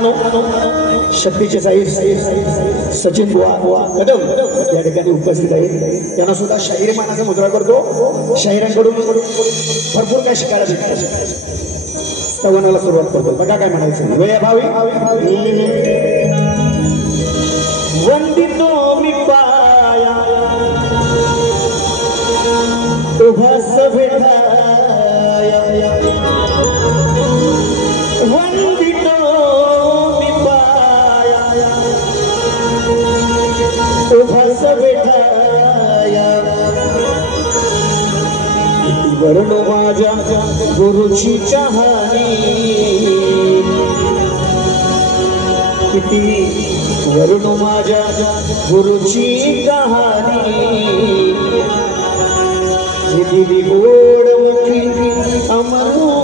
मित्रांनो शक्तीचे साई सचिन बुवा कदम या ठिकाणी उपस्थित आहेत. त्यांना सुद्धा शाहीर मानाचा मुद्रा करतो. शाहिरांकडून भरपूर काय शिकायला भेटतं. स्तवनाला सुरुवात करतो. बघा काय म्हणायचं. वया भावी वंदितो मी पाया उभास भेटाया वंदितो मी पाया उभास भेटाया वर्ण माझ्या गुरुची कहाणी किती वरुण माझ्या गुरुची कहाणी दिली गोड मुखी अमृतवाणी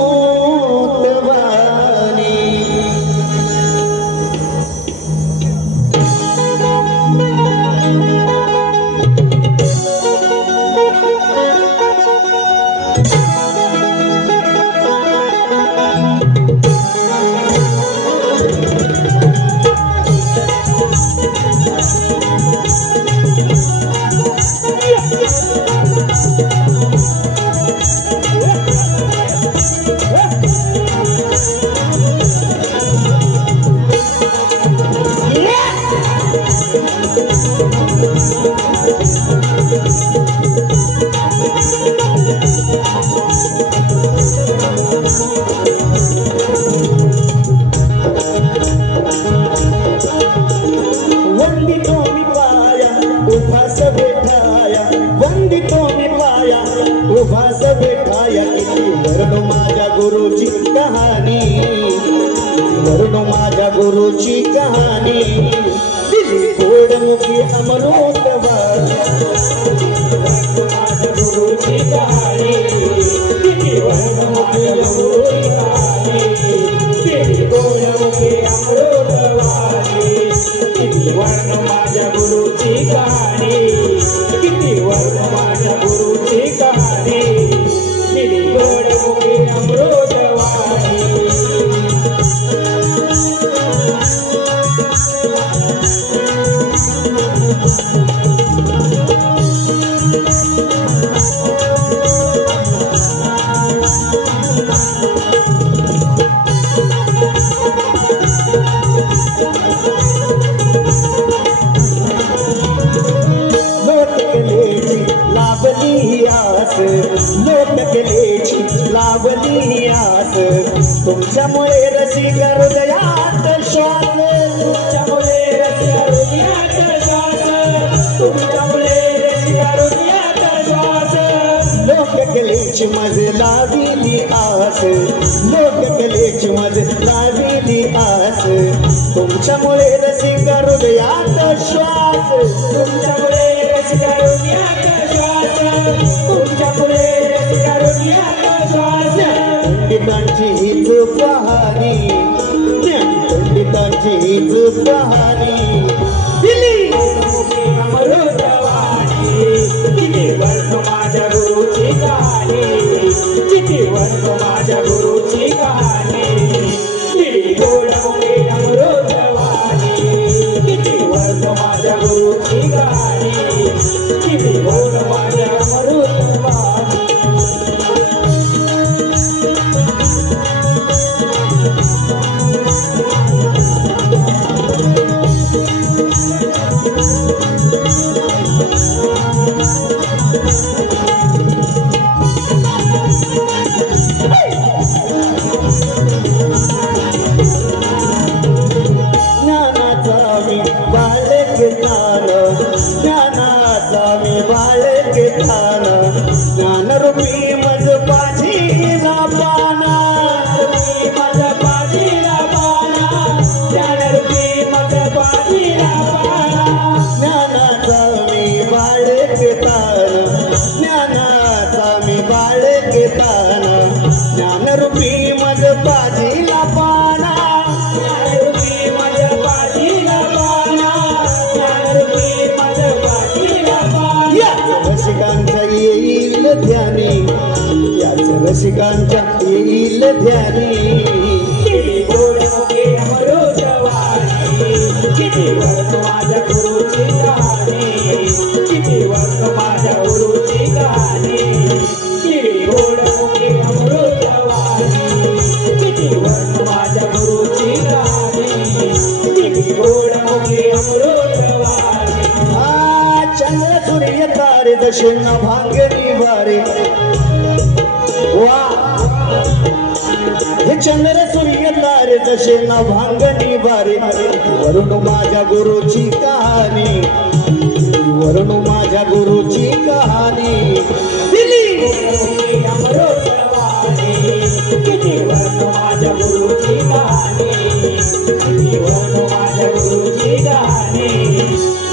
उभास बैठाया किती वर्ण माझ्या गुरुची कहाणी वर्ण माझ्या गुरुची कहाणी दिली गोड मुखी अमृतवाणी माझ्या गुरुची कहाणी दिली वर्ण माझ्या गुरुची कहाणी दिली गोड मुखी अमृतवाणी दिली वर्ण माझ्या गुरुची कहाणी किती वर्ण माझ्या गुरुची कहाणी दिली गोड मुखी अमृतवाणी लावली आस तुमच्यामुळे रसिका हृदयात श्वास तुमच्यामुळे रसिका हृदयात श्वास तुमच्यामुळे रसिका हृदयात श्वास लोककलेची मज लाविली आस लोककलेची मज लाविली आस तुमच्यामुळे रसिका हृदयात श्वास तुमच्यामुळे रसिका हृदयात श्वास तुमच्यामुळे रसिका हृदयात पंडितांची हीच कहाणी पंडितांची हीच कहाणी दिली अमृतवाणी किती वर्ष माझ्या गुरुची कहाणी किती वर्ष माझ्या गुरुची कहाणी दिली गोड मुखी अमृतवाणी किती वर्ष माझ्या गुरुची कहाणी किती वर्ष माझ्या अमृतवाणी ज्ञानरूपी मज पाठीला पाना मज पाठीला पाना ज्ञानरूपी मज पाठीला पाना ज्ञानाचा मी बाळकेतान ज्ञानाचा मी बाळकेतान ज्ञानरूपी मज पाठीला पाना ज्ञानरूपी मज पाठीला पाना ज्ञानरूपी मज पाठीला पाना रसिकांच्या येईल ध्यानी याच रसिकांच्या येईल ध्यानी गोड मुखी अमृत किती वर्ष माझ्या गुरुची गाणी किती वर्ष माझ्या गुरुची गाणी किती गोड मुखे अमृतवाणी किती वर्ष माझ्या गुरुची गाणी किती गोड मुखे अमृतवाणी चंद्र सूर्य तारे दशेन भांगणी वारे वा हे चंद्र सूर्य तारे दशेन भांगणी वारे वरुण माझ्या गुरुची कहाणी वरुण माझ्या गुरुची कहाणी दिली अमृतवाणी किती वर्ष माझ्या गुरुची गाणी किती वर्ष माझ्या गुरुची गाणी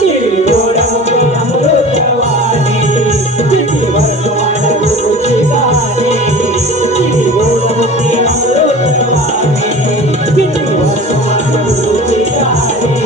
किती गोड मुखे अमृतवाणी किती वर्ष माझ्या गुरुची गाणी किती गोड मुखे अमृतवाणी किती वर्ष माझ्या गुरुची गाणी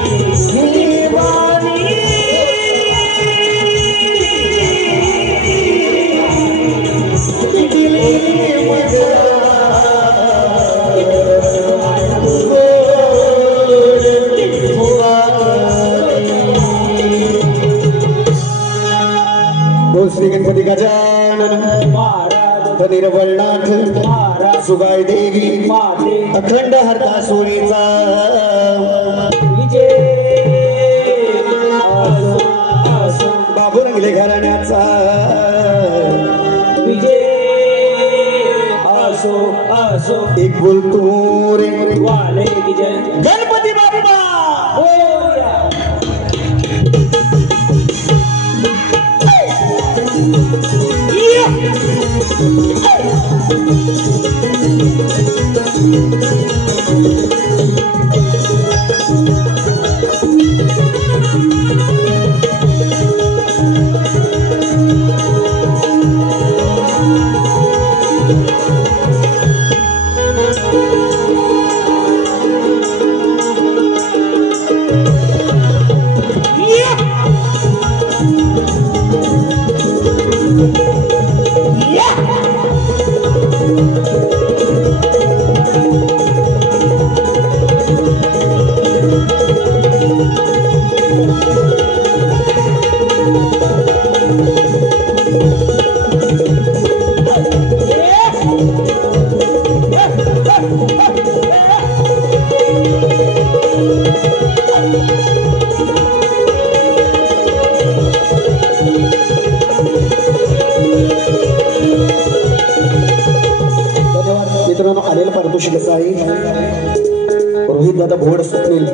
श्री गणपती गजानन महाराज निर्वळनाथ महाराज सुगाय देवी माते अखंड हरता सोळीचा विजय असो असो बाबू रंगले घराण्याचा विजय असो असो एक बोलतो रे वाले विजय गणपती बाप्पा होया मित्रांनो आलेलं पारितोषिक असं आहे रोहित दादा भोड स्वप्नील